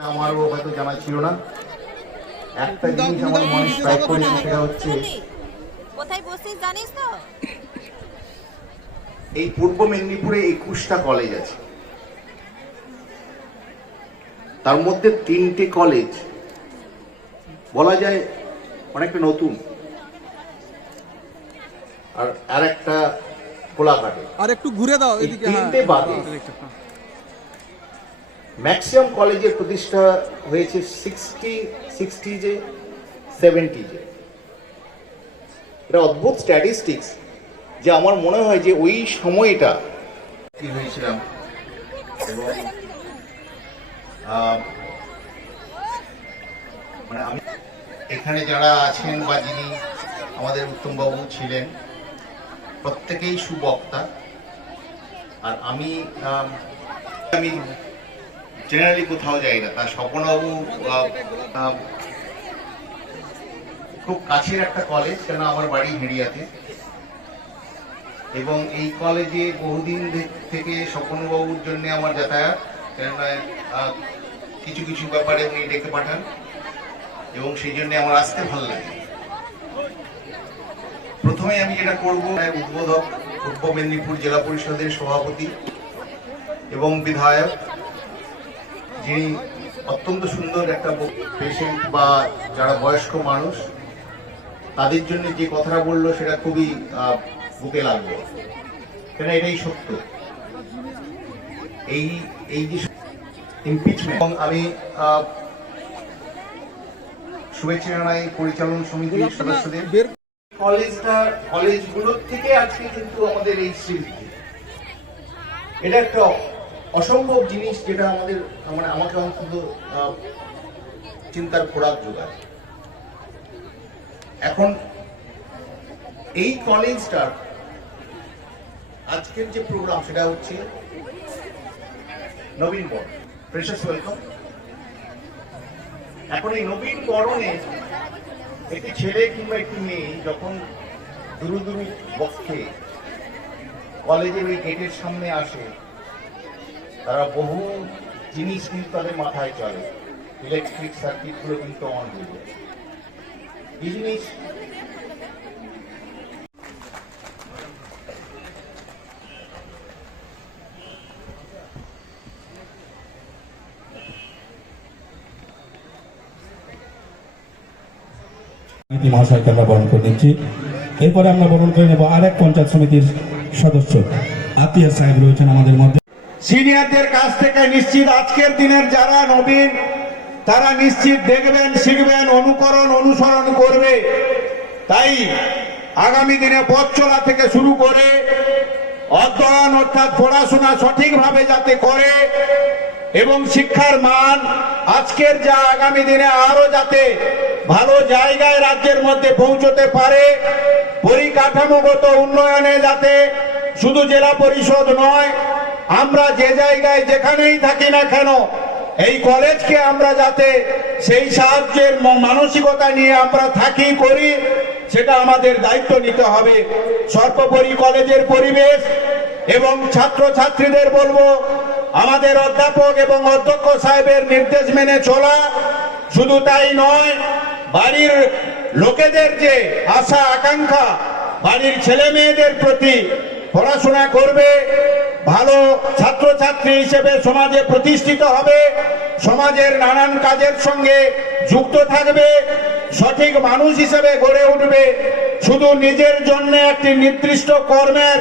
আমারও হয়তো জানা ছিল না। একটা জিনিস আমার মনে স্ট্রাইক করেছে সেটা হচ্ছে কোথায় বসছিস জানিস তো? এই পূর্ব মেদিনীপুরে একুশটা কলেজ আছে। তার মধ্যে তিনটে কলেজ বলা যায় অনেকটা নতুন। আর আর একটা কোলাঘাটে। আর একটু ঘুরে দাও এদিকে। হ্যাঁ তিনটে বাদে ম্যাক্সিমাম কলেজের প্রতিষ্ঠা হয়েছে সিক্সটি সিক্সটিজে সেভেন্টিজে এটা অদ্ভুত স্ট্যাটিস্টিক্স যে আমার মনে হয় যে ওই সময়টা হয়েছিলাম? এবং মানে আমি এখানে যারা আছেন বা যিনি আমাদের উত্তমবাবু ছিলেন প্রত্যেকেই সুবক্তা। আর আম, আমি জেনারেলি কোথাও যাই না। তার স্বপনবাবু খুব কাছের একটা কলেজ কেন আমার বাড়ি হেড়িয়াতে। এবং এই কলেজে বহুদিন থেকে স্বপনবাবুর জন্য আমার যাতায়াত, কেননা কিছু কিছু ব্যাপারে উনি ডেকে পাঠান, এবং সেই জন্য আমার আসতে ভালো লাগে। প্রথমে আমি যেটা করব উদ্বোধক, পূর্ব মেদিনীপুর জেলা পরিষদের সভাপতি এবং বিধায়ক যিনি অত্যন্ত সুন্দর একটা পেশেন্ট বা যারা বয়স্ক মানুষ, তাদের জন্য যে কথাটা বলল সেটা খুবই বুকে লাগল। কেন এটাই সত্য। এই এই যে ইমপিচমেন্ট এবং আমি শুভেচ্ছা জানাই পরিচালন সমিতির সদস্যদের। কলেজটা, কলেজগুলোর থেকে আজকে কিন্তু আমাদের এই স্মৃতি। এটা একটা অসম্ভব জিনিস যেটা আমাদের মানে আমাকে অন্তত চিন্তার খোরাক যোগায়। এখন এই কলেজটার আজকের যে প্রোগ্রাম সেটা হচ্ছে নবীন বরণ। প্রেশাস ওয়েলকাম এখন এই নবীন বরণে একটি ছেলে কিংবা একটি মেয়ে যখন দুরু দুরু বক্ষে কলেজের ওই গেটের সামনে আসে তারা বহু জিনিস কিন্তু তাদের মাথায় চলে। ইলেকট্রিক সার্কিটগুলো কিন্তু অন হয়ে যায়। জিনিস মহাশয়কে আমরা বরণ করে নিচ্ছি। এরপরে আমরা বরণ করে নেব আরেক পঞ্চায়েত সমিতির সদস্য। আতিয়া সাহেব রয়েছেন আমাদের মধ্যে। সিনিয়রদের কাছ থেকে নিশ্চিত আজকের দিনের যারা নবীন, তারা নিশ্চিত দেখবেন, শিখবেন, অনুকরণ, অনুসরণ করবে। তাই আগামী দিনে পথ চলা থেকে শুরু করে অধ্যয়ন অর্থাৎ পড়াশোনা সঠিকভাবে যাতে করে এবং শিক্ষার মান আজকের যা আগামী দিনে আরও যাতে ভালো জায়গায় রাজ্যের মধ্যে পৌঁছতে পারে, পরিকাঠামোগত উন্নয়নে যাতে শুধু জেলা পরিষদ নয় আমরা যে জায়গায় যেখানেই থাকি না কেন, এই কলেজকে আমরা যাতে সেই সাহায্যের মানসিকতা নিয়ে আমরা থাকি, করি, সেটা আমাদের দায়িত্ব নিতে হবে। সর্বোপরি কলেজের পরিবেশ এবং ছাত্র ছাত্রীদের বলব, আমাদের অধ্যাপক এবং অধ্যক্ষ সাহেবের নির্দেশ মেনে চলা শুধু তাই নয়, বাড়ির লোকেদের যে আশা, আকাঙ্ক্ষা, বাড়ির ছেলে মেয়েদের প্রতি পড়াশোনা করবে ভালো ছাত্রছাত্রী হিসেবে সমাজে প্রতিষ্ঠিত হবে, সমাজের নানান কাজের সঙ্গে যুক্ত থাকবে, সঠিক মানুষ হিসেবে গড়ে উঠবে। শুধু নিজের জন্য একটি নির্দিষ্ট কর্মের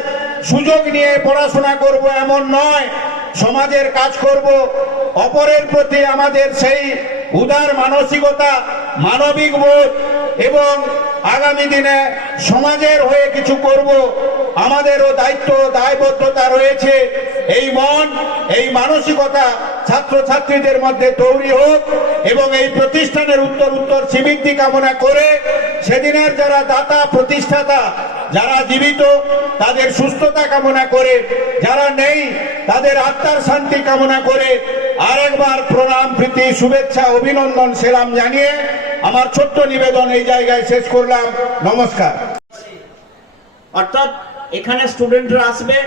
সুযোগ নিয়ে পড়াশোনা করব এমন নয়, সমাজের কাজ করব। অপরের প্রতি আমাদের সেই উদার মানসিকতা, মানবিক বোধ এবং আগামী দিনে সমাজের হয়ে কিছু করব। আমাদেরও দায়িত্ব, দায়বদ্ধতা রয়েছে। এই মন, এই মানসিকতা ছাত্রছাত্রীদের মধ্যে তৈরি হোক এবং এই প্রতিষ্ঠানের উত্তর উত্তর শ্রীবৃদ্ধি কামনা করে সেদিনের যারা দাতা, প্রতিষ্ঠাতা, যারা জীবিত, তাদের সুস্থতা কামনা করে, যারা নেই, তাদের আত্মার শান্তি কামনা করে আরেকবার প্রণাম, প্রীতি, শুভেচ্ছা, অভিনন্দন, সেলাম জানিয়ে আমার ছোট্ট নিবেদন এই জায়গায় শেষ করলাম। নমস্কার। অর্থাৎ এখানে স্টুডেন্টরা আসবে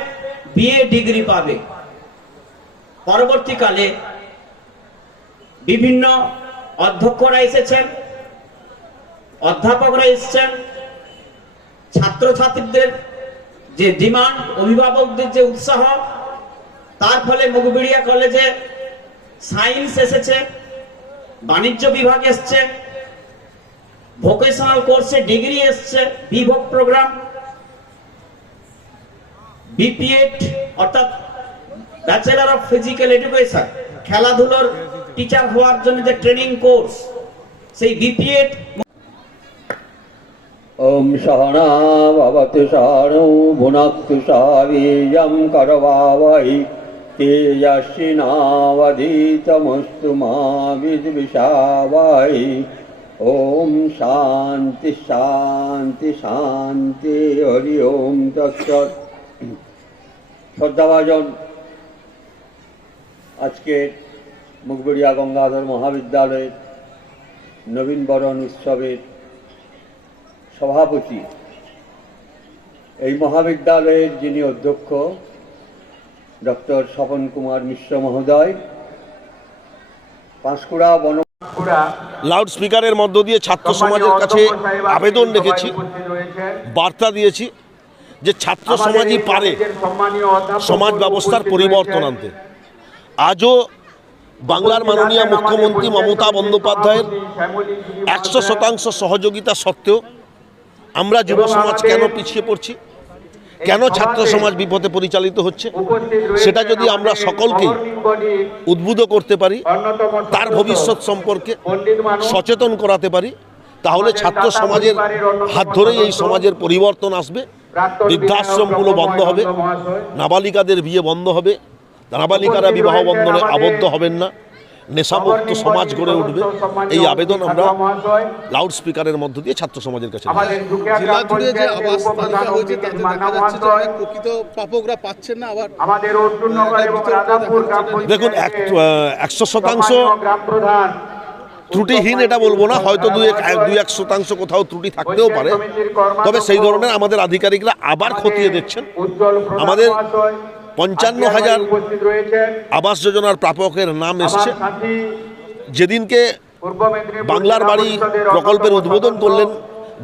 বিএ ডিগ্রি পাবে। পরবর্তীকালে বিভিন্ন অধ্যক্ষরা এসেছেন, অধ্যাপকরা এসেছেন, ছাত্রছাত্রীদের যে ডিমান্ড, অভিভাবকদের যে উৎসাহ, তার ফলে মুগবিড়িয়া কলেজে সায়েন্স এসেছে, বাণিজ্য বিভাগ এসছে, ভোকেশনাল কোর্সে ডিগ্রি এসছে, বিভোগ প্রোগ্রাম বিপিএড অর্থাৎ ব্যাচেলার অফ ফিজিক্যাল এডুকেশন খেলাধুলার টিচার হওয়ার জন্য যে ট্রেনিং কোর্স সেই বিপিএড ওম সহনা ভবতু সহনৌ ভুনাক্তু সহবীর্যং করবাবৈ তেজস্বিনাবধীতমস্তু মা বিদ্বিষাবৈ ওম শান্তি শান্তি শান্তি, হরি ওম তৎসৎ। শ্রদ্ধাভাজন আজকে মুগবড়িয়া গঙ্গাধর মহাবিদ্যালয়ের নবীনবরণ উৎসবের সভাপতি। এই মহাবিদ্যালয়ের যিনি অধ্যক্ষ ডক্টর স্বপন কুমার মিশ্র মহোদয় পাঁশকুড়া বন লাউড স্পিকারের মধ্য দিয়ে ছাত্র সমাজের কাছে আবেদন রেখেছি বার্তা দিয়েছি। যে ছাত্র সমাজই পারে সমাজ ব্যবস্থার পরিবর্তন আনতে। আজও বাংলার মাননীয় মুখ্যমন্ত্রী মমতা বন্দ্যোপাধ্যায়ের একশো শতাংশ সহযোগিতা সত্ত্বেও আমরা যুব সমাজ কেন পিছিয়ে পড়ছি? কেন ছাত্র সমাজ বিপথে পরিচালিত হচ্ছে? সেটা যদি আমরা সকলকেই উদ্বুদ্ধ করতে পারি তার ভবিষ্যৎ সম্পর্কে সচেতন করাতে পারি তাহলে ছাত্র সমাজের হাত ধরেই এই সমাজের পরিবর্তন আসবে। বৃদ্ধাশ্রমগুলো বন্ধ হবে নাবালিকাদের বিয়ে বন্ধ হবে নাবালিকারা বিবাহ বন্ধনে আবদ্ধ হবেন না। নেশামুক্ত সমাজ গড়ে উঠবে। এই আবেদন আমরা লাউড স্পিকারের মধ্য দিয়ে ছাত্র সমাজের কাছে জেলা জুড়ে যে আবাস তালিকা হয়েছে তাতে দেখা যাচ্ছে যে অনেক প্রকৃত প্রাপকরা পাচ্ছেন না আবার আমাদের অর্জুননগর এবং রাধাপুর গ্রাম দেখুন এক একশো শতাংশ গ্রাম প্রধান ত্রুটিহীন এটা বলব না, হয়তো দুই এক দুই এক শতাংশ কোথাও ত্রুটি থাকতেও পারে। তবে সেই ধরনের আমাদের আধিকারিকরা আবার খতিয়ে দেখছেন। আমাদের পঞ্চান্ন হাজার আবাস যোজনার প্রাপকের নাম এসছে। যেদিনকে বাংলার বাড়ি প্রকল্পের উদ্বোধন করলেন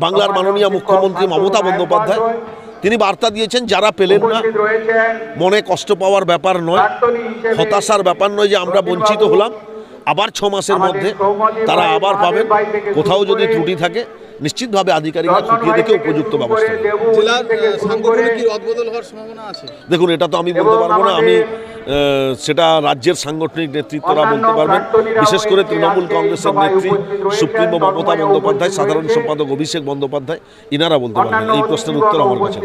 বাংলার মাননীয় মুখ্যমন্ত্রী মমতা বন্দ্যোপাধ্যায়, তিনি বার্তা দিয়েছেন, যারা পেলেন না, মনে কষ্ট পাওয়ার ব্যাপার নয়, হতাশার ব্যাপার নয় যে আমরা বঞ্চিত হলাম। আবার ছ মাসের মধ্যে তারা আবার পাবেন। কোথাও যদি ত্রুটি থাকে নিশ্চিতভাবে আধিকারিকরা খতিয়ে দেখে উপযুক্ত ব্যবস্থা জেলার সাংগঠনিক কি রদবদল হওয়ার সম্ভাবনা আছে। দেখুন এটা তো আমি বলতে পারব না। আমি সেটা রাজ্যের সাংগঠনিক নেতৃত্বরা বলতে পারবেন। বিশেষ করে তৃণমূল কংগ্রেসের নেত্রী সুপ্রিমো মমতা বন্দ্যোপাধ্যায় সাধারণ সম্পাদক অভিষেক বন্দ্যোপাধ্যায় ইনারা বলতে পারবেন। এই প্রশ্নের উত্তর আমার কাছে